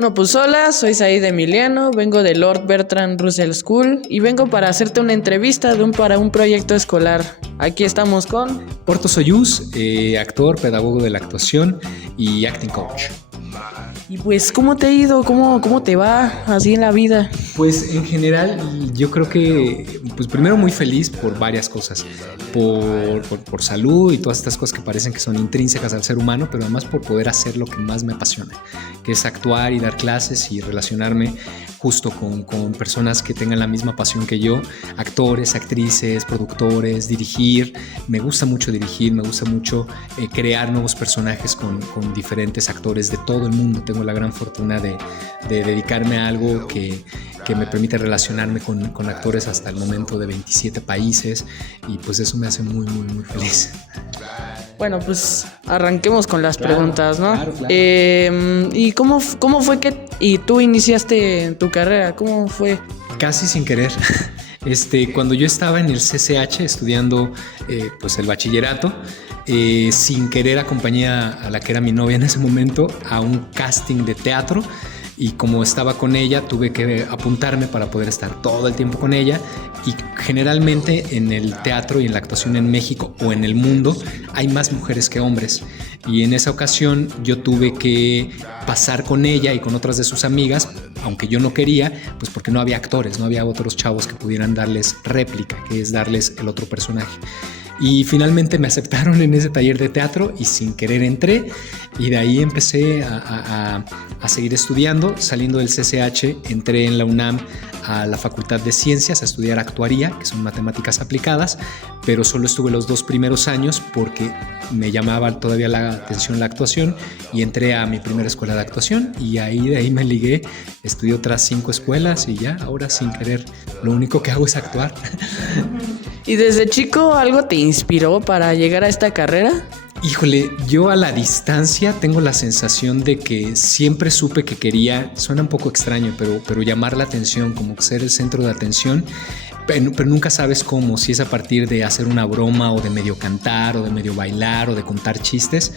Bueno, pues hola, soy Said Emiliano, vengo de Lord Bertrand Russell School y vengo para hacerte una entrevista para un proyecto escolar. Aquí estamos con... Porto Soyuz, actor, pedagogo de la actuación y acting coach. Y pues, ¿cómo te ha ido? ¿Cómo te va así en la vida? Pues en general yo creo que, pues primero muy feliz por varias cosas, por salud y todas estas cosas que parecen que son intrínsecas al ser humano, pero además por poder hacer lo que más me apasiona, que es actuar y dar clases y relacionarme justo con personas que tengan la misma pasión que yo, actores, actrices, productores, dirigir. Me gusta mucho dirigir, me gusta mucho crear nuevos personajes con diferentes actores de todo el mundo. Tengo la gran fortuna de dedicarme a algo que me permite relacionarme con actores hasta el momento de 27 países y pues eso me hace muy, muy, muy feliz. Bueno, pues arranquemos con las preguntas, ¿no? Claro. ¿Y cómo fue que tú iniciaste tu carrera? ¿Cómo fue? Casi sin querer. Cuando yo estaba en el CCH estudiando pues el bachillerato, sin querer acompañé a la que era mi novia en ese momento a un casting de teatro. Y como estaba con ella, tuve que apuntarme para poder estar todo el tiempo con ella. Y generalmente en el teatro y en la actuación en México o en el mundo hay más mujeres que hombres. Y en esa ocasión yo tuve que pasar con ella y con otras de sus amigas, aunque yo no quería, pues porque no había actores, no había otros chavos que pudieran darles réplica, que es darles el otro personaje. Y finalmente me aceptaron en ese taller de teatro y sin querer entré y de ahí empecé a seguir estudiando. Saliendo del CCH entré en la UNAM a la Facultad de Ciencias a estudiar actuaría, que son matemáticas aplicadas, pero solo estuve los 2 primeros años porque me llamaba todavía la atención la actuación y entré a mi primera escuela de actuación y de ahí me ligué, estudié otras 5 escuelas y ya, ahora sin querer, lo único que hago es actuar. ¿Y desde chico algo te inspiró para llegar a esta carrera? Híjole, yo a la distancia tengo la sensación de que siempre supe que quería, suena un poco extraño, pero llamar la atención, como ser el centro de atención, pero nunca sabes cómo, si es a partir de hacer una broma o de medio cantar o de medio bailar o de contar chistes.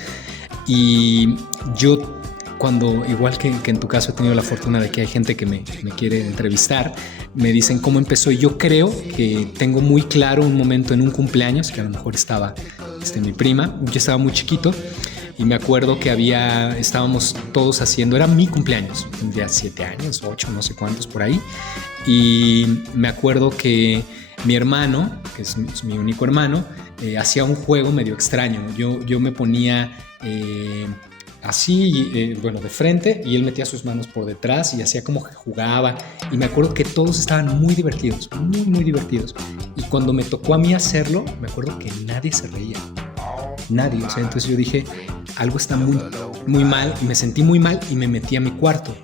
Y yo cuando, igual que en tu caso he tenido la fortuna de que hay gente que me quiere entrevistar, me dicen cómo empezó y yo creo que tengo muy claro un momento en un cumpleaños, que a lo mejor estaba mi prima, yo estaba muy chiquito y me acuerdo que estábamos todos haciendo, era mi cumpleaños, tendría 7 años, 8, no sé cuántos por ahí, y me acuerdo que mi hermano, que es mi único hermano, hacía un juego medio extraño. Yo me ponía así, bueno, de frente y él metía sus manos por detrás y hacía como que jugaba y me acuerdo que todos estaban muy divertidos, muy, muy divertidos. Y cuando me tocó a mí hacerlo, me acuerdo que nadie se reía. Nadie, o sea, entonces yo dije, algo está muy, muy mal y me sentí muy mal y me metí a mi cuarto.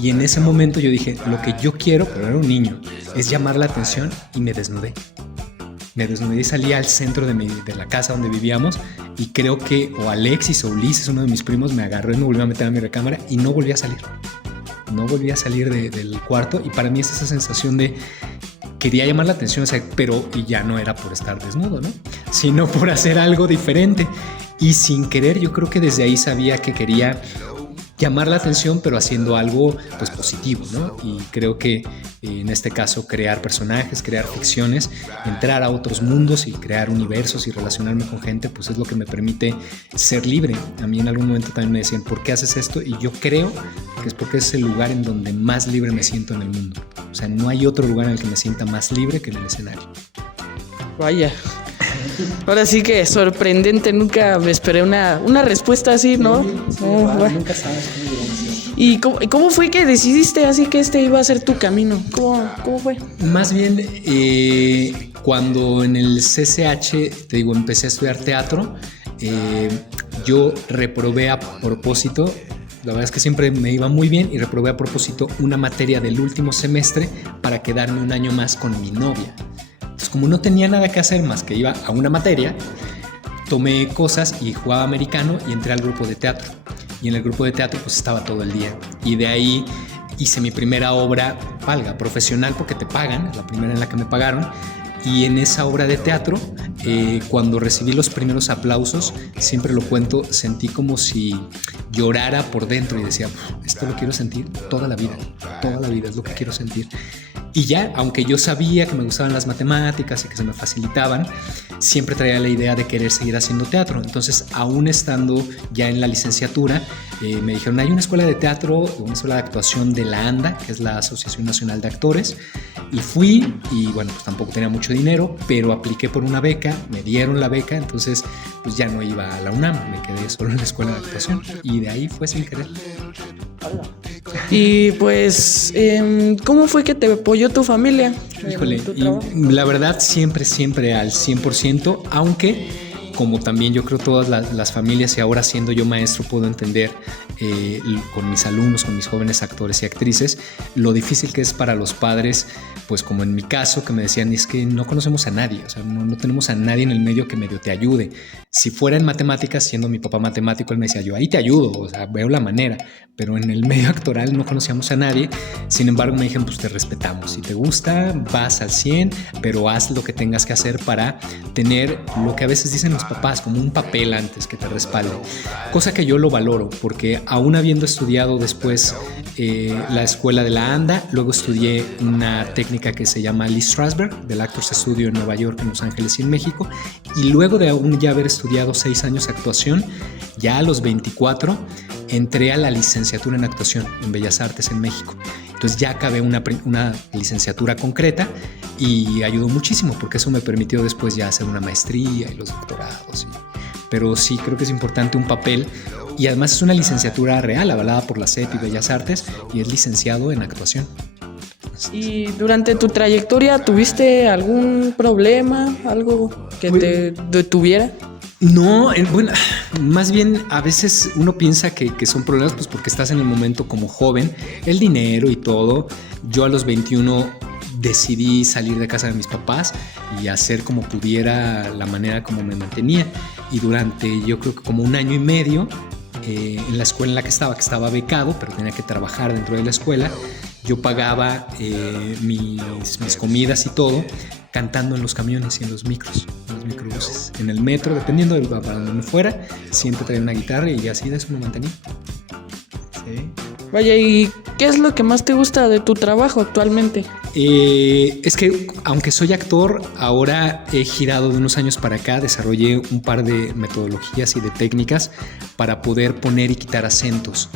Y en ese momento yo dije, lo que yo quiero, pero era un niño, es llamar la atención y me desnudé. Me desnudé y salí al centro de la casa donde vivíamos y creo que o Alexis o Ulises, uno de mis primos, me agarró y me volvió a meter a mi recámara y no volví a salir. No volví a salir del cuarto y para mí es esa sensación de quería llamar la atención, o sea, pero y ya no era por estar desnudo, ¿no? Sino por hacer algo diferente. Y sin querer yo creo que desde ahí sabía que quería llamar la atención, pero haciendo algo pues positivo, ¿no? Y creo que en este caso crear personajes, crear ficciones, entrar a otros mundos y crear universos y relacionarme con gente, pues es lo que me permite ser libre. A mí en algún momento también me decían, ¿por qué haces esto? Y yo creo que es porque es el lugar en donde más libre me siento en el mundo. O sea, no hay otro lugar en el que me sienta más libre que en el escenario. Vaya. Ahora sí que sorprendente, nunca me esperé una respuesta así, ¿no? Sí, bueno. Nunca sabes cómo llegamos. ¿Y cómo fue que decidiste así que iba a ser tu camino? ¿Cómo fue? Más bien, cuando en el CCH, te digo, empecé a estudiar teatro, yo reprobé a propósito. La verdad es que siempre me iba muy bien y reprobé a propósito una materia del último semestre para quedarme un año más con mi novia. Entonces, como no tenía nada que hacer más que iba a una materia, tomé cosas y jugaba americano y entré al grupo de teatro. Y en el grupo de teatro pues estaba todo el día. Y de ahí hice mi primera obra, profesional porque te pagan, la primera en la que me pagaron. Y en esa obra de teatro, cuando recibí los primeros aplausos, siempre lo cuento, sentí como si llorara por dentro y decía, esto lo quiero sentir toda la vida es lo que quiero sentir. Y ya, aunque yo sabía que me gustaban las matemáticas y que se me facilitaban, siempre traía la idea de querer seguir haciendo teatro. Entonces, aún estando ya en la licenciatura, me dijeron, hay una escuela de teatro, una escuela de actuación de la ANDA, que es la Asociación Nacional de Actores, y fui, y bueno, pues tampoco tenía mucho dinero, pero apliqué por una beca, me dieron la beca, entonces pues ya no iba a la UNAM, me quedé solo en la escuela de actuación, y de ahí fue sin querer. Y pues, ¿cómo fue que te apoyó tu familia? Híjole, y la verdad siempre al 100%, aunque como también yo creo todas las familias, y ahora siendo yo maestro puedo entender con mis alumnos, con mis jóvenes actores y actrices, lo difícil que es para los padres, pues como en mi caso, que me decían, es que no conocemos a nadie, o sea, no tenemos a nadie en el medio que medio te ayude. Si fuera en matemáticas, siendo mi papá matemático, él me decía, yo ahí te ayudo, o sea, veo la manera, pero en el medio actoral no conocíamos a nadie. Sin embargo, me dijeron, pues te respetamos, si te gusta, vas al 100, pero haz lo que tengas que hacer para tener lo que a veces dicen los papás, como un papel antes que te respalde, cosa que yo lo valoro, porque aún habiendo estudiado después la escuela de la ANDA, luego estudié una técnica que se llama Lee Strasberg, del Actors Studio en Nueva York, en Los Ángeles y en México, y luego de aún ya haber estudiado 6 años actuación, ya a los 24 entré a la licenciatura en actuación en Bellas Artes en México. Entonces ya acabé una licenciatura concreta y ayudó muchísimo porque eso me permitió después ya hacer una maestría y los doctorados. Pero sí creo que es importante un papel, y además es una licenciatura real avalada por la SEP y Bellas Artes, y es licenciado en actuación. ¿Y durante tu trayectoria tuviste algún problema, algo que te detuviera? No, bueno, más bien a veces uno piensa que son problemas pues porque estás en el momento como joven, el dinero y todo. Yo a los 21 decidí salir de casa de mis papás y hacer como pudiera la manera como me mantenía. Y durante yo creo que como 1 año y medio en la escuela en la que estaba becado, pero tenía que trabajar dentro de la escuela. Yo pagaba mis comidas y todo cantando en los camiones y en los microbuses, en el metro, dependiendo de para donde me fuera, siempre traía una guitarra y así de eso me mantenía. Sí. Vaya, ¿y qué es lo que más te gusta de tu trabajo actualmente? Es que aunque soy actor, ahora he girado de unos años para acá, desarrollé un par de metodologías y de técnicas para poder poner y quitar acentos.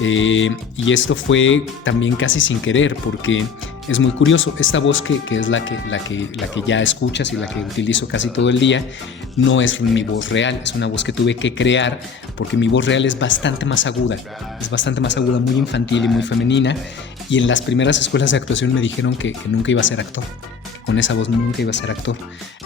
Y esto fue también casi sin querer, porque es muy curioso. Esta voz que es la que ya escuchas y la que utilizo casi todo el día, no es mi voz real, es una voz que tuve que crear, porque mi voz real es bastante más aguda, muy infantil y muy femenina. Y en las primeras escuelas de actuación me dijeron que nunca iba a ser actor, que con esa voz nunca iba a ser actor.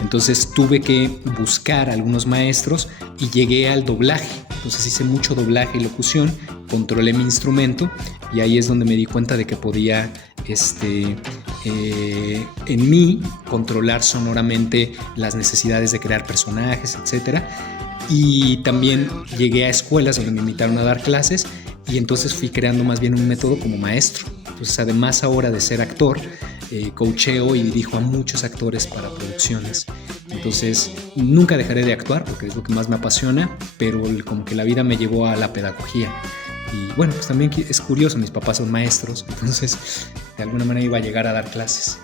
Entonces tuve que buscar a algunos maestros y llegué al doblaje. Entonces hice mucho doblaje y locución, controlé mi instrumento y ahí es donde me di cuenta de que podía en mí controlar sonoramente las necesidades de crear personajes, etcétera. Y también llegué a escuelas donde me invitaron a dar clases y entonces fui creando más bien un método como maestro. Entonces, además ahora de ser actor, coacheo y dirijo a muchos actores para producciones. Entonces nunca dejaré de actuar porque es lo que más me apasiona, pero como que la vida me llevó a la pedagogía. Y bueno, pues también es curioso, mis papás son maestros, entonces de alguna manera iba a llegar a dar clases.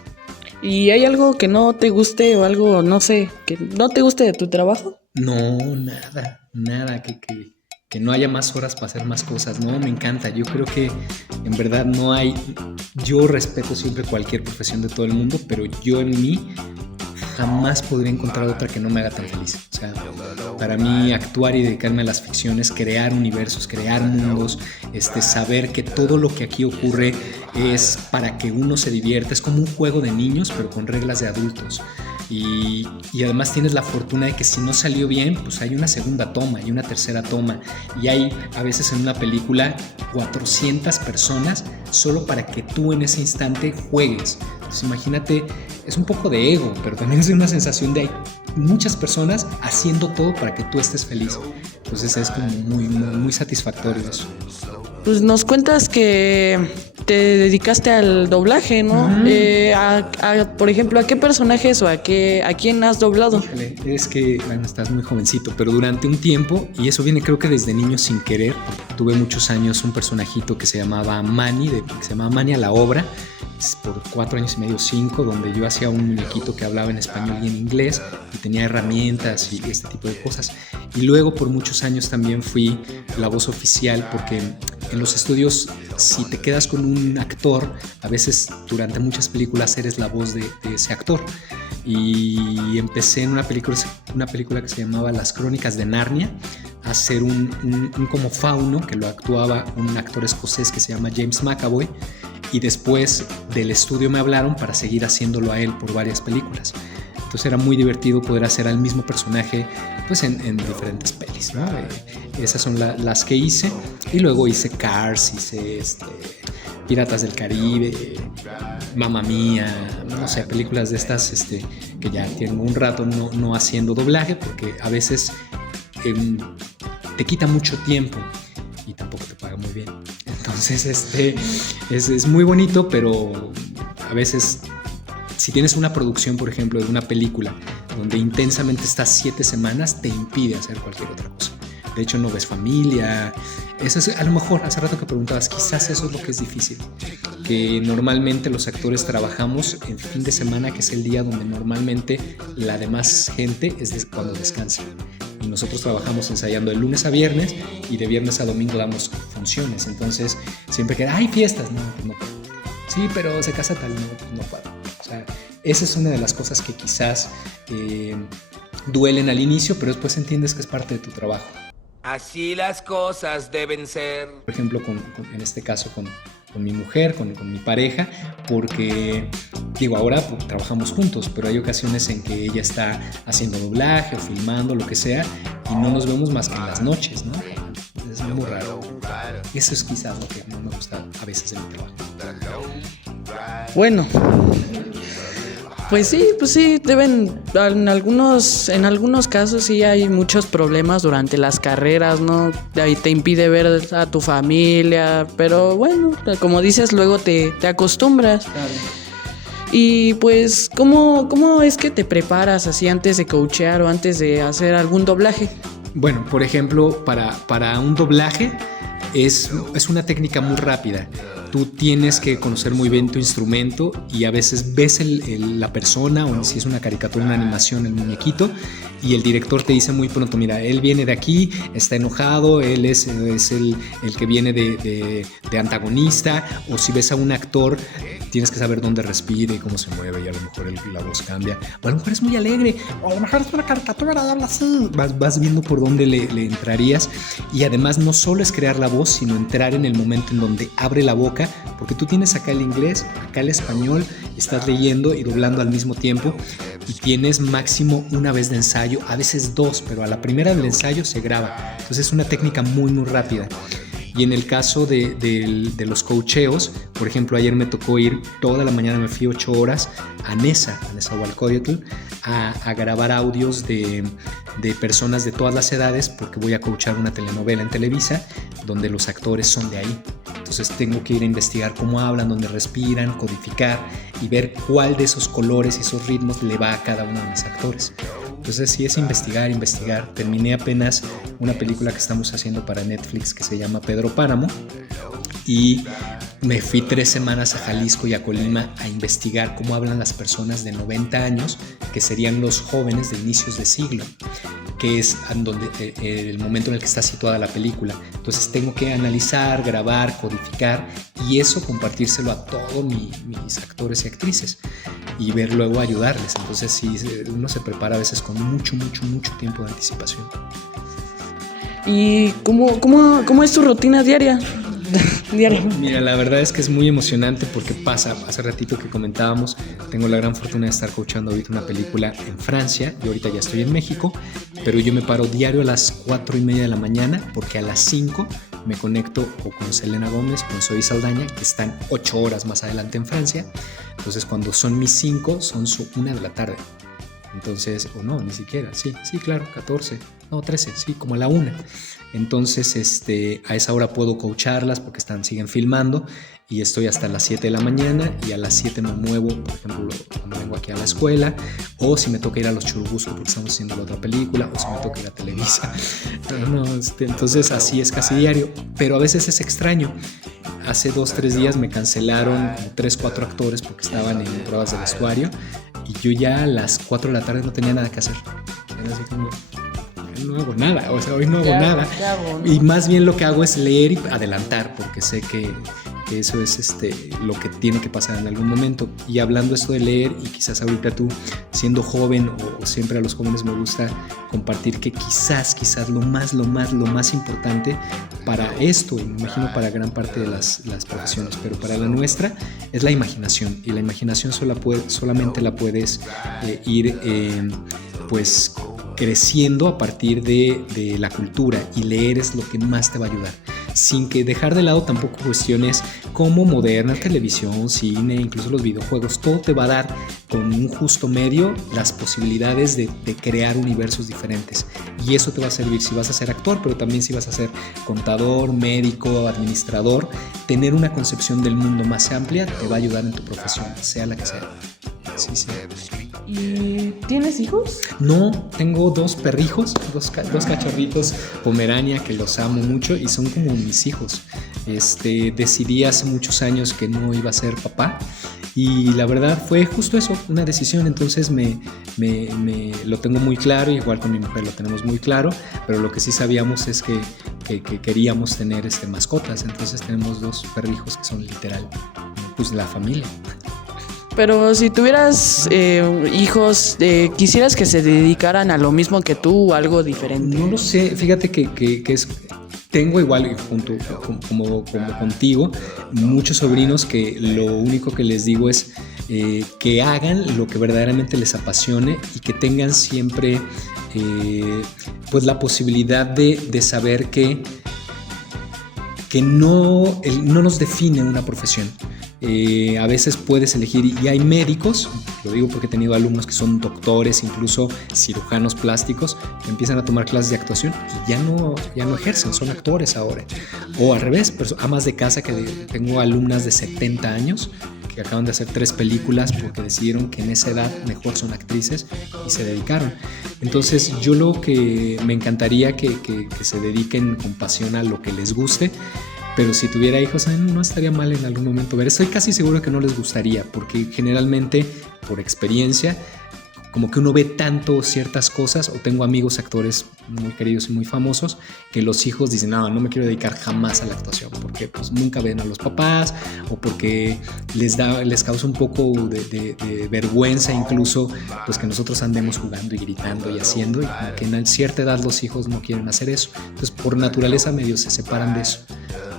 ¿Y hay algo que no te guste o algo, no sé, que no te guste de tu trabajo? No, nada, que no haya más horas para hacer más cosas. No, me encanta. Yo creo que en verdad no hay. Yo respeto siempre cualquier profesión de todo el mundo, pero yo en mí jamás podría encontrar otra que no me haga tan feliz. O sea, para mí actuar y dedicarme a las ficciones, crear universos, crear mundos, saber que todo lo que aquí ocurre es para que uno se divierta, es como un juego de niños, pero con reglas de adultos. Y además tienes la fortuna de que si no salió bien, pues hay una segunda toma y una tercera toma. Y hay a veces en una película 400 personas solo para que tú en ese instante juegues. Entonces imagínate, es un poco de ego, pero también es una sensación de hay muchas personas haciendo todo para que tú estés feliz. Entonces es como muy, muy, muy satisfactorio eso. Pues nos cuentas que te dedicaste al doblaje, ¿no? Por ejemplo, ¿a qué personajes o a quién has doblado? Híjole, es que, bueno, estás muy jovencito, pero durante un tiempo, y eso viene creo que desde niño sin querer, tuve muchos años un personajito que se llamaba Manny, a la obra, por 4 años y medio, 5, donde yo hacía un muñequito que hablaba en español y en inglés y tenía herramientas y este tipo de cosas. Y luego por muchos años también fui la voz oficial, porque en los estudios, si te quedas con un actor, a veces durante muchas películas eres la voz de ese actor. Y empecé en una película que se llamaba Las Crónicas de Narnia, a ser un como fauno, que lo actuaba un actor escocés que se llama James McAvoy, y después del estudio me hablaron para seguir haciéndolo a él por varias películas. Entonces era muy divertido poder hacer al mismo personaje pues en diferentes pelis, ¿no? Esas son las que hice, y luego hice Cars, hice Piratas del Caribe, Mamma Mía, no sé, películas de estas que ya tengo un rato no haciendo doblaje, porque a veces te quita mucho tiempo y tampoco te paga muy bien. Entonces es muy bonito, pero a veces si tienes una producción, por ejemplo, de una película donde intensamente estás 7 semanas, te impide hacer cualquier otra cosa. De hecho, no ves familia. Eso es, a lo mejor, hace rato que preguntabas, quizás eso es lo que es difícil. Que normalmente los actores trabajamos en fin de semana, que es el día donde normalmente la demás gente es cuando descansa. Y nosotros trabajamos ensayando de lunes a viernes, y de viernes a domingo damos funciones. Entonces, siempre queda, ¡ay, fiestas! No, pues no puedo. Sí, pero se casa tal, no, pues no puedo. O sea, esa es una de las cosas que quizás duelen al inicio, pero después entiendes que es parte de tu trabajo. Así las cosas deben ser. Por ejemplo, en este caso con mi mujer, con mi pareja, porque digo, ahora pues, trabajamos juntos, pero hay ocasiones en que ella está haciendo doblaje o filmando, lo que sea, y no nos vemos más que en las noches, ¿no? Es muy raro. Eso es quizás lo que no me gusta a veces en mi trabajo. Bueno, pues sí, en algunos casos sí hay muchos problemas durante las carreras, ¿no? Ahí te impide ver a tu familia, pero bueno, como dices, luego te acostumbras. Claro. Y pues, ¿cómo es que te preparas así antes de coachear o antes de hacer algún doblaje? Bueno, por ejemplo, para un doblaje es una técnica muy rápida. Tú tienes que conocer muy bien tu instrumento, y a veces ves la persona, o si es una caricatura, una animación, el muñequito, y el director te dice muy pronto, mira, él viene de aquí, está enojado, él es el que viene de antagonista. O si ves a un actor, tienes que saber dónde respira y cómo se mueve, y a lo mejor la voz cambia, o a lo mejor es muy alegre, o a lo mejor es una caricatura y habla así. Vas viendo por dónde le entrarías. Y además no solo es crear la voz, sino entrar en el momento en donde abre la boca, porque tú tienes acá el inglés, acá el español, estás leyendo y doblando al mismo tiempo, y tienes máximo una vez de ensayo, a veces 2, pero a la primera del ensayo se graba. Entonces es una técnica muy muy rápida. Y en el caso de los coacheos, por ejemplo, ayer me tocó ir toda la mañana, me fui 8 horas a Nezahualcóyotl, a grabar audios de personas de todas las edades, porque voy a coachar una telenovela en Televisa, donde los actores son de ahí. Entonces tengo que ir a investigar cómo hablan, dónde respiran, codificar y ver cuál de esos colores y esos ritmos le va a cada uno de mis actores. Entonces sí es investigar. Terminé apenas una película que estamos haciendo para Netflix que se llama Pedro Páramo, y me fui 3 semanas a Jalisco y a Colima a investigar cómo hablan las personas de 90 años, que serían los jóvenes de inicios de siglo, que es el momento en el que está situada la película. Entonces tengo que analizar, grabar, codificar, y eso compartírselo a todos mis actores y actrices, y ver luego ayudarles. Entonces sí, uno se prepara a veces con mucho tiempo de anticipación. ¿Y cómo es tu rutina diaria? Mira, la verdad es que es muy emocionante, porque pasa, hace ratito que comentábamos, tengo la gran fortuna de estar coachando ahorita una película en Francia, y ahorita ya estoy en México, pero yo me paro diario a las 4:30 de la mañana, porque a las 5 me conecto o con Selena Gómez, con Zoe Saldaña, que están 8 horas más adelante en Francia. Entonces cuando son mis 5, son su 1 de la tarde. Entonces, o no, ni siquiera, sí, claro, 14, no, 13, sí, como a la 1. Entonces, a esa hora puedo coacharlas porque siguen filmando y estoy hasta las 7 de la mañana y a las 7 me muevo, por ejemplo, cuando vengo aquí a la escuela, o si me toca ir a los Churubusco porque estamos haciendo la otra película, o si me toca ir a Televisa. Entonces, así es casi diario, pero a veces es extraño. Hace 2-3 días me cancelaron 3-4 actores porque estaban en pruebas de vestuario y yo ya a las 4 de la tarde no tenía nada que hacer. Era así como, no hago nada, o sea, hoy no hago nada. Y más bien lo que hago es leer y adelantar, porque sé que eso es lo que tiene que pasar en algún momento. Y hablando esto de leer, y quizás ahorita tú, siendo joven, o siempre a los jóvenes me gusta compartir que quizás lo más importante para esto, y me imagino para gran parte de las profesiones, pero para la nuestra, es la imaginación. Y la imaginación solamente la puedes ir pues creciendo a partir de la cultura, y leer es lo que más te va a ayudar, sin que dejar de lado tampoco cuestiones como moderna, televisión, cine, incluso los videojuegos. Todo te va a dar con un justo medio las posibilidades de crear universos diferentes, y eso te va a servir si vas a ser actor, pero también si vas a ser contador, médico, administrador. Tener una concepción del mundo más amplia te va a ayudar en tu profesión, sea la que sea. Sí. ¿Y tienes hijos? No, tengo 2 perrijos, dos cachorritos Pomerania que los amo mucho y son como mis hijos. Decidí hace muchos años que no iba a ser papá, y la verdad fue justo eso, una decisión. Entonces me lo tengo muy claro, igual con mi mujer lo tenemos muy claro, pero lo que sí sabíamos es que queríamos tener mascotas. Entonces tenemos 2 perrijos que son literal, pues, la familia. Pero si tuvieras hijos, ¿quisieras que se dedicaran a lo mismo que tú o algo diferente? No lo sé, fíjate que tengo igual, junto como contigo, muchos sobrinos que lo único que les digo es que hagan lo que verdaderamente les apasione, y que tengan siempre pues la posibilidad de saber que no nos define una profesión. A veces puedes elegir, y hay médicos, lo digo porque he tenido alumnos que son doctores, incluso cirujanos plásticos, que empiezan a tomar clases de actuación y ya no ejercen, son actores ahora. O al revés, amas de casa, que tengo alumnas de 70 años que acaban de hacer 3 películas porque decidieron que en esa edad mejor son actrices y se dedicaron. Entonces yo lo que me encantaría que se dediquen con pasión a lo que les guste. Pero si tuviera hijos, no estaría mal en algún momento ver. Estoy casi seguro que no les gustaría, porque generalmente, por experiencia, como que uno ve tanto ciertas cosas, o tengo amigos actores muy queridos y muy famosos, que los hijos dicen, no me quiero dedicar jamás a la actuación, porque pues nunca ven a los papás, o porque les causa un poco de vergüenza incluso, pues que nosotros andemos jugando y gritando y haciendo, y como que en cierta edad los hijos no quieren hacer eso. Entonces por naturaleza medio se separan de eso.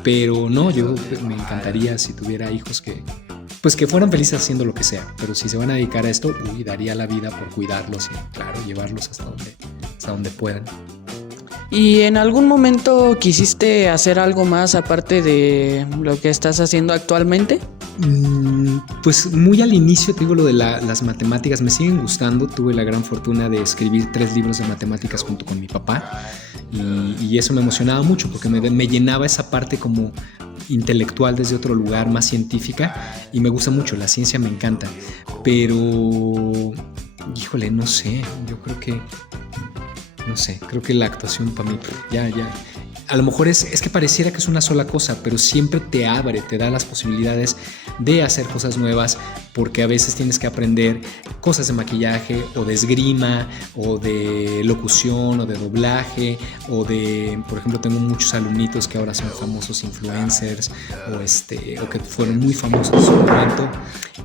Pero no, yo me encantaría, si tuviera hijos, que fueran felices haciendo lo que sea. Pero si se van a dedicar a esto, daría la vida por cuidarlos y, claro, llevarlos hasta donde puedan. ¿Y en algún momento quisiste hacer algo más aparte de lo que estás haciendo actualmente? Pues muy al inicio, te digo, lo de las matemáticas me siguen gustando. Tuve la gran fortuna de escribir 3 libros de matemáticas junto con mi papá, y eso me emocionaba mucho porque me llenaba esa parte como intelectual desde otro lugar, más científica, y me gusta mucho, la ciencia me encanta. Pero, híjole, no sé, yo creo que la actuación para mí ya a lo mejor es que pareciera que es una sola cosa, pero siempre te da las posibilidades de hacer cosas nuevas, porque a veces tienes que aprender cosas de maquillaje, o de esgrima, o de locución, o de doblaje, o por ejemplo, tengo muchos alumnitos que ahora son famosos influencers, o que fueron muy famosos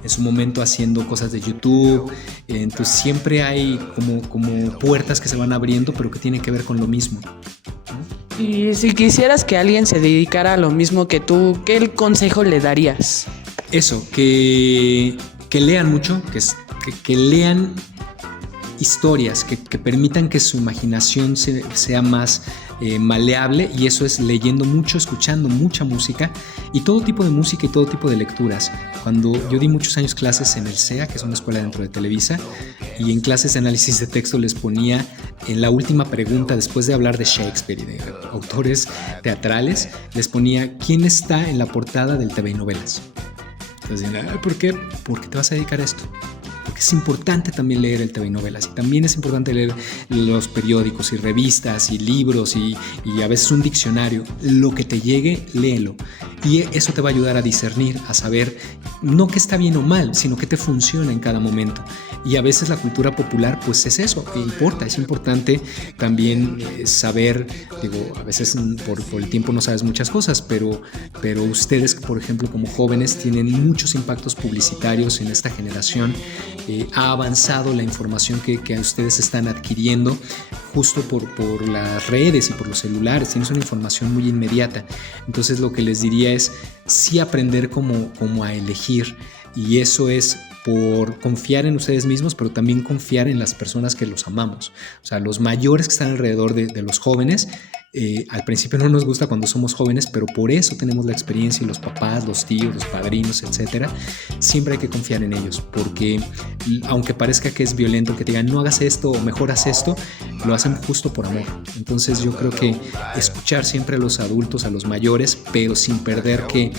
en su momento haciendo cosas de YouTube. Entonces siempre hay como puertas que se van abriendo, pero que tienen que ver con lo mismo. Y si quisieras que alguien se dedicara a lo mismo que tú, ¿qué consejo le darías? Eso, que lean mucho, que lean historias, que permitan que su imaginación sea más maleable, y eso es leyendo mucho, escuchando mucha música, Y todo tipo de música y todo tipo de lecturas. Cuando yo di muchos años clases en el CEA, que es una escuela dentro de Televisa, y en clases de análisis de texto les ponía en la última pregunta, después de hablar de Shakespeare y de autores teatrales, les ponía ¿quién está en la portada del TV y novelas? Entonces, ¿por qué? Porque te vas a dedicar a esto. Porque es importante también leer el TV y novelas, y también es importante leer los periódicos y revistas y libros y a veces un diccionario. Lo que te llegue, léelo, y eso te va a ayudar a discernir, a saber no qué está bien o mal, sino qué te funciona en cada momento. Y a veces la cultura popular pues es eso, es importante también saber, digo, a veces por el tiempo no sabes muchas cosas, pero ustedes, por ejemplo, como jóvenes, tienen muchos impactos publicitarios en esta generación. Ha avanzado la información que ustedes están adquiriendo justo por las redes y por los celulares. Tienes una información muy inmediata. Entonces lo que les diría es sí aprender como a elegir, y eso es por confiar en ustedes mismos, pero también confiar en las personas que los amamos. O sea, los mayores que están alrededor de los jóvenes. Al principio no nos gusta cuando somos jóvenes, pero por eso tenemos la experiencia, y los papás, los tíos, los padrinos, etcétera. Siempre hay que confiar en ellos, porque aunque parezca que es violento que te digan no hagas esto o mejor haz esto, lo hacen justo por amor. Entonces yo creo que escuchar siempre a los adultos, a los mayores, pero sin perder que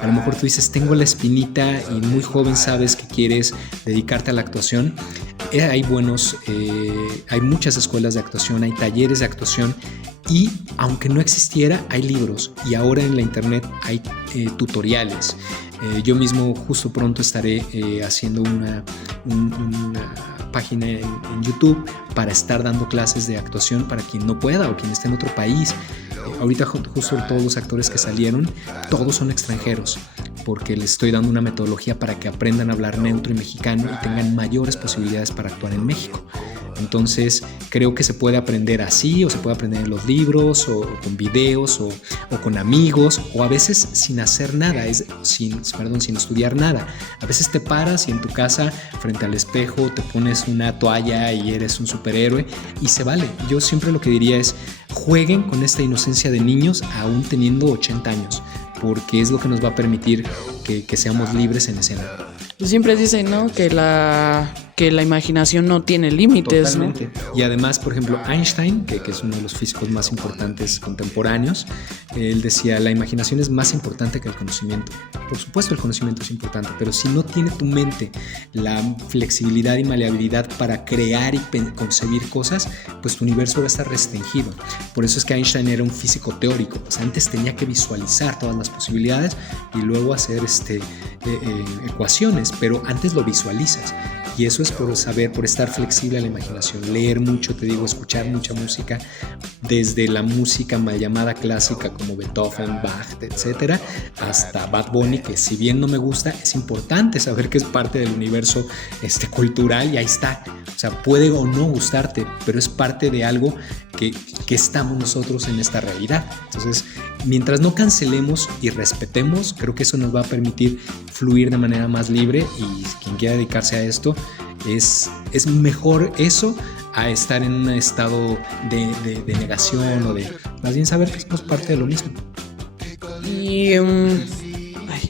a lo mejor tú dices tengo la espinita y muy joven sabes que quieres dedicarte a la actuación. Hay muchas escuelas de actuación, hay talleres de actuación, y aunque no existiera, hay libros, y ahora en la internet hay tutoriales. Yo mismo justo pronto estaré haciendo una página en YouTube para estar dando clases de actuación para quien no pueda o quien esté en otro país. Ahorita justo todos los actores que salieron, todos son extranjeros, porque les estoy dando una metodología para que aprendan a hablar neutro y mexicano y tengan mayores posibilidades para actuar en México. Entonces creo que se puede aprender así, o se puede aprender en los libros, o con videos, o con amigos, o a veces sin hacer nada, sin estudiar nada. A veces te paras y en tu casa frente al espejo te pones una toalla y eres un superhéroe, y se vale. Yo siempre lo que diría es jueguen con esta inocencia de niños aún teniendo 80 años, porque es lo que nos va a permitir que seamos libres en escena. Siempre dicen, ¿no?, que la imaginación no tiene límites. Totalmente. ¿No? Y además, por ejemplo, Einstein, que es uno de los físicos más importantes contemporáneos, él decía, la imaginación es más importante que el conocimiento. Por supuesto el conocimiento es importante, pero si no tiene tu mente la flexibilidad y maleabilidad para crear y concebir cosas, pues tu universo va a estar restringido. Por eso es que Einstein era un físico teórico. Pues antes tenía que visualizar todas las posibilidades y luego hacer ecuaciones, pero antes lo visualizas. Y eso es por saber, por estar flexible a la imaginación, leer mucho, te digo, escuchar mucha música, desde la música mal llamada clásica como Beethoven, Bach, etcétera, hasta Bad Bunny, que si bien no me gusta, es importante saber que es parte del universo cultural, y ahí está. O sea, puede o no gustarte, pero es parte de algo que estamos nosotros en esta realidad. Entonces, mientras no cancelemos y respetemos, creo que eso nos va a permitir fluir de manera más libre, y quien quiera dedicarse a esto, es mejor eso a estar en un estado de negación, o de más bien saber que somos parte de lo mismo. Y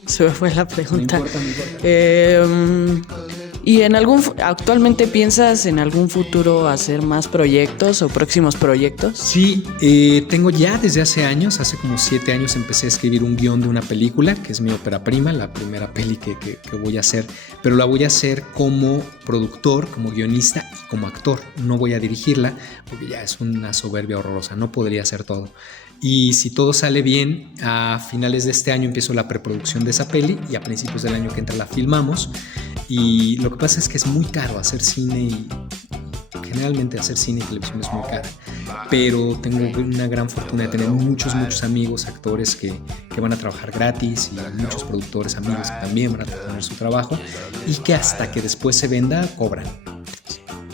se me fue la pregunta. No importa. ¿Y actualmente piensas en algún futuro hacer más proyectos o próximos proyectos? Sí, tengo ya desde hace años, hace como 7 años empecé a escribir un guión de una película, que es mi ópera prima, la primera peli que voy a hacer, pero la voy a hacer como productor, como guionista y como actor. No voy a dirigirla porque ya es una soberbia horrorosa, no podría hacer todo. Y si todo sale bien, a finales de este año empiezo la preproducción de esa peli, y a principios del año que entra la filmamos. Y lo que pasa es que es muy caro hacer cine, y generalmente hacer cine y televisión es muy caro. Pero tengo una gran fortuna de tener muchos amigos, actores que van a trabajar gratis, y muchos productores amigos que también van a tener su trabajo, y que hasta que después se venda cobran.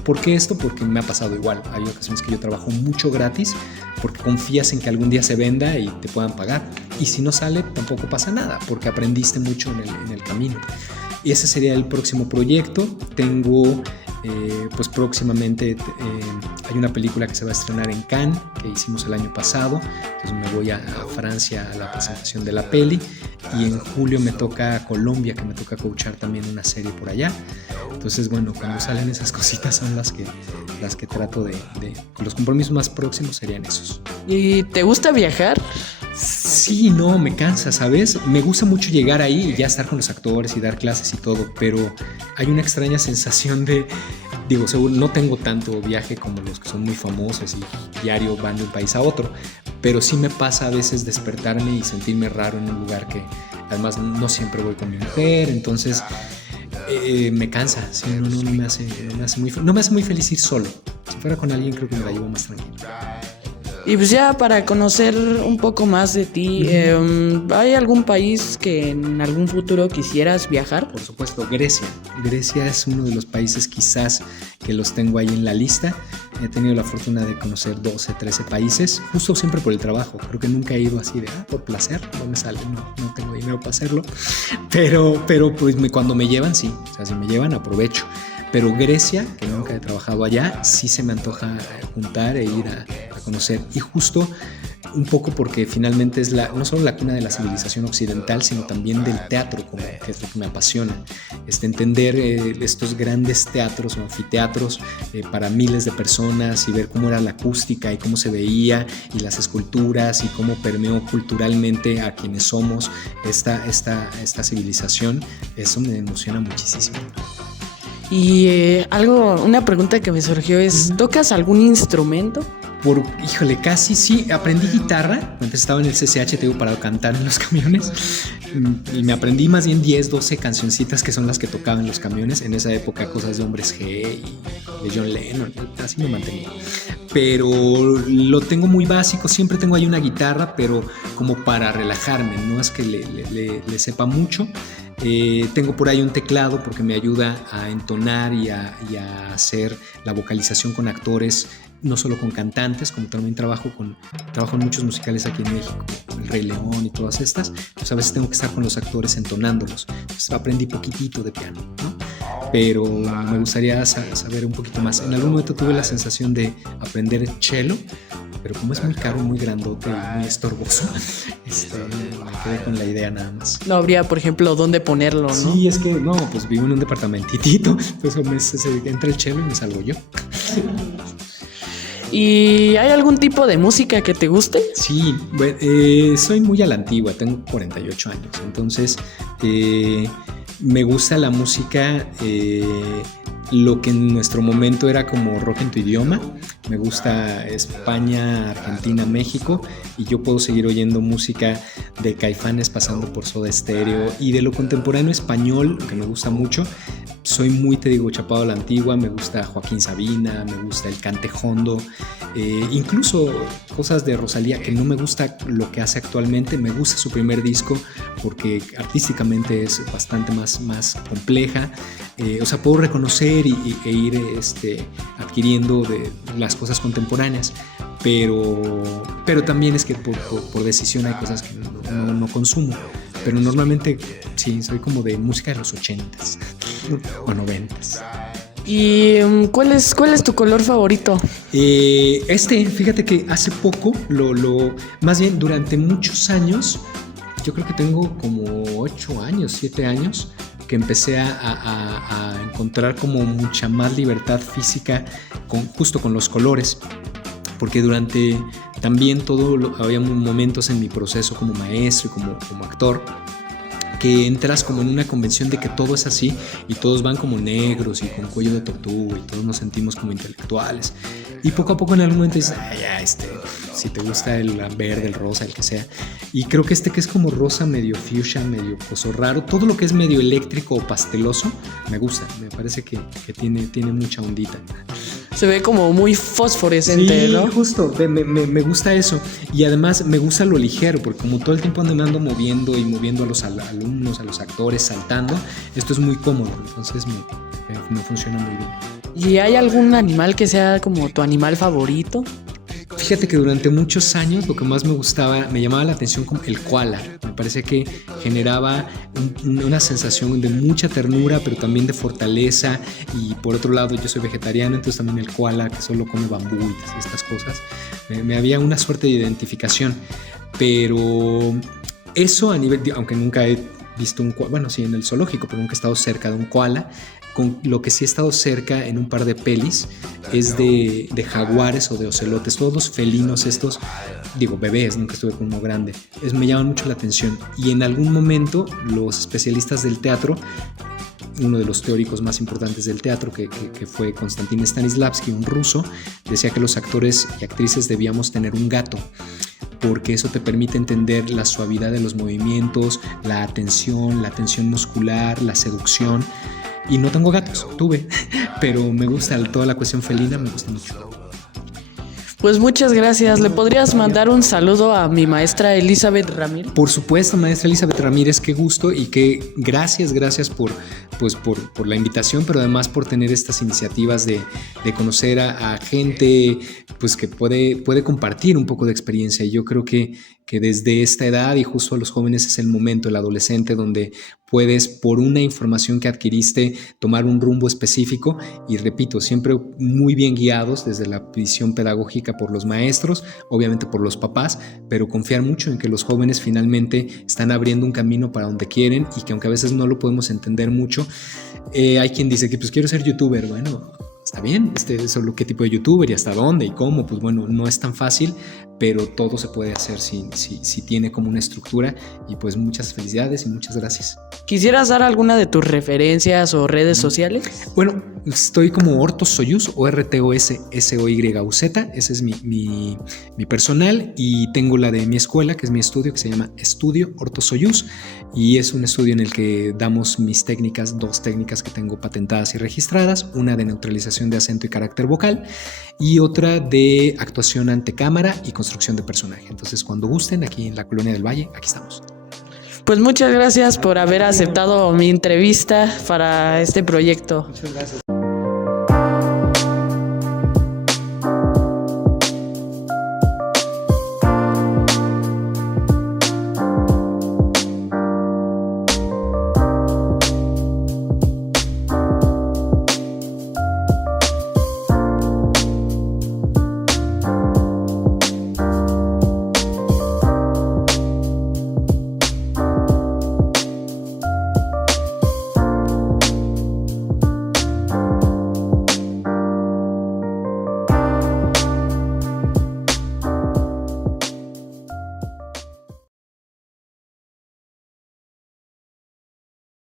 ¿Por qué esto? Porque me ha pasado igual. Hay ocasiones que yo trabajo mucho gratis porque confías en que algún día se venda y te puedan pagar. Y si no sale, tampoco pasa nada, porque aprendiste mucho en el camino. Y ese sería el próximo proyecto. Tengo Pues próximamente hay una película que se va a estrenar en Cannes, que hicimos el año pasado, entonces me voy a Francia a la presentación de la peli, y en julio me toca Colombia, que me toca coachar también una serie por allá. Entonces, bueno, cuando salen esas cositas son las que trato de los compromisos más próximos serían esos. ¿Y te gusta viajar? Sí, no, me cansa, ¿sabes? Me gusta mucho llegar ahí y ya estar con los actores y dar clases y todo, pero hay una extraña sensación de, digo, seguro no tengo tanto viaje como los que son muy famosos y diario van de un país a otro, pero sí me pasa a veces despertarme y sentirme raro en un lugar que además no siempre voy con mi mujer, entonces me cansa, sí, no me hace muy feliz ir solo. Si fuera con alguien creo que me la llevo más tranquilo. Y pues ya para conocer un poco más de ti, ¿hay algún país que en algún futuro quisieras viajar? Por supuesto, Grecia. Grecia es uno de los países quizás que los tengo ahí en la lista. He tenido la fortuna de conocer 12, 13 países, justo siempre por el trabajo. Creo que nunca he ido así de, por placer, no me sale, no tengo dinero para hacerlo. Pero pues cuando me llevan, sí. O sea, si me llevan, aprovecho. Pero Grecia, que nunca he trabajado allá, sí se me antoja juntar e ir a conocer. Y justo un poco porque finalmente es no solo la cuna de la civilización occidental, sino también del teatro, que es lo que me apasiona. Entender estos grandes teatros o anfiteatros para miles de personas y ver cómo era la acústica y cómo se veía y las esculturas y cómo permeó culturalmente a quienes somos esta civilización, eso me emociona muchísimo. Y una pregunta que me surgió es, ¿tocas algún instrumento? Híjole, casi sí, aprendí guitarra cuando estaba en el CCH, tengo para cantar en los camiones, y me aprendí más bien 10, 12 cancioncitas que son las que tocaba en los camiones, en esa época cosas de Hombres G y de John Lennon, así me mantenía. Pero lo tengo muy básico, siempre tengo ahí una guitarra, pero como para relajarme, no es que le sepa mucho. Tengo por ahí un teclado porque me ayuda a entonar y a hacer la vocalización con actores, no solo con cantantes, como también trabajo en muchos musicales aquí en México, El Rey León y todas estas. Entonces a veces tengo que estar con los actores entonándolos. Entonces aprendí poquitito de piano, ¿no? Pero me gustaría saber un poquito más. En algún momento tuve la sensación de aprender cello, pero como es muy caro, muy grandote y muy estorboso, me quedé con la idea nada más. No habría, por ejemplo, dónde ponerlo, ¿no? Sí, es que no, pues vivo en un departamentitito, entonces entra el cello y me salgo yo. ¿Y hay algún tipo de música que te guste? Sí, soy muy a la antigua, tengo 48 años, entonces me gusta la música, lo que en nuestro momento era como rock en tu idioma. Me gusta España, Argentina, México, y yo puedo seguir oyendo música de Caifanes pasando por Soda Stereo, y de lo contemporáneo español, que me gusta mucho. Soy muy, te digo, chapado a la antigua. Me gusta Joaquín Sabina, me gusta el cante jondo, incluso cosas de Rosalía, que no me gusta lo que hace actualmente. Me gusta su primer disco porque artísticamente es bastante más compleja. O sea, puedo reconocer e ir adquiriendo de las cosas contemporáneas, pero también es que por decisión hay cosas que no consumo. Pero normalmente sí, soy como de música de los 80s o 90s. ¿Y cuál es tu color favorito? Fíjate que hace poco, más bien durante muchos años, yo creo que tengo como 8 años, 7 años, que empecé a encontrar como mucha más libertad física justo con los colores. Porque durante también había momentos en mi proceso como maestro y como actor, que entras como en una convención de que todo es así y todos van como negros y con cuello de tortuga y todos nos sentimos como intelectuales, y poco a poco en algún momento dices, si te gusta el verde, el rosa, el que sea. Y creo que que es como rosa, medio fuchsia, medio coso raro, todo lo que es medio eléctrico o pasteloso me gusta, me parece que tiene mucha ondita. Se ve como muy fosforescente, sí, ¿no? Justo, me gusta eso. Y además me gusta lo ligero, porque como todo el tiempo me ando moviendo a los alumnos, a los actores, saltando, esto es muy cómodo, entonces me funciona muy bien. ¿Y hay algún animal que sea como tu animal favorito? fíjate que durante muchos años lo que más me gustaba, me llamaba la atención como el koala. Me parecía que generaba una sensación de mucha ternura, pero también de fortaleza. Y por otro lado, yo soy vegetariano, entonces también el koala que solo come bambú y estas cosas, me había una suerte de identificación. Pero eso a nivel, aunque nunca he visto un koala, bueno, sí, en el zoológico, pero nunca he estado cerca de un koala. Con lo que sí he estado cerca en un par de pelis es de jaguares o de ocelotes, todos los felinos estos, digo bebés, nunca estuve con uno grande, me llaman mucho la atención. Y en algún momento los especialistas del teatro, uno de los teóricos más importantes del teatro, que fue Konstantin Stanislavski, un ruso, decía que los actores y actrices debíamos tener un gato, porque eso te permite entender la suavidad de los movimientos, la atención muscular, la seducción. Y no tengo gatos, tuve, pero me gusta toda la cuestión felina, me gusta mucho. Pues muchas gracias. ¿Le podrías mandar un saludo a mi maestra Elizabeth Ramírez? Por supuesto, maestra Elizabeth Ramírez, qué gusto y qué gracias por la invitación, pero además por tener estas iniciativas de conocer a gente pues que puede compartir un poco de experiencia. Y yo creo que desde esta edad y justo a los jóvenes es el momento, el adolescente, donde puedes, por una información que adquiriste, tomar un rumbo específico y, repito, siempre muy bien guiados desde la visión pedagógica por los maestros, obviamente por los papás, pero confiar mucho en que los jóvenes finalmente están abriendo un camino para donde quieren y que aunque a veces no lo podemos entender mucho, hay quien dice que pues quiero ser youtuber. Bueno, está bien, solo qué tipo de youtuber y hasta dónde y cómo, pues bueno, no es tan fácil, pero todo se puede hacer si tiene como una estructura. Y pues muchas felicidades y muchas gracias. ¿Quisieras dar alguna de tus referencias o redes sociales? Bueno, estoy como Hortos Soyuz, ORTOSSOYUZ, ese es mi personal, y tengo la de mi escuela, que es mi estudio, que se llama Estudio Hortos Soyuz, y es un estudio en el que damos mis técnicas, 2 técnicas que tengo patentadas y registradas, una de neutralización de acento y carácter vocal y otra de actuación ante cámara y construcción de personaje. Entonces, cuando gusten, aquí en la Colonia del Valle, aquí estamos. Pues muchas gracias por haber aceptado mi entrevista para este proyecto. Muchas gracias.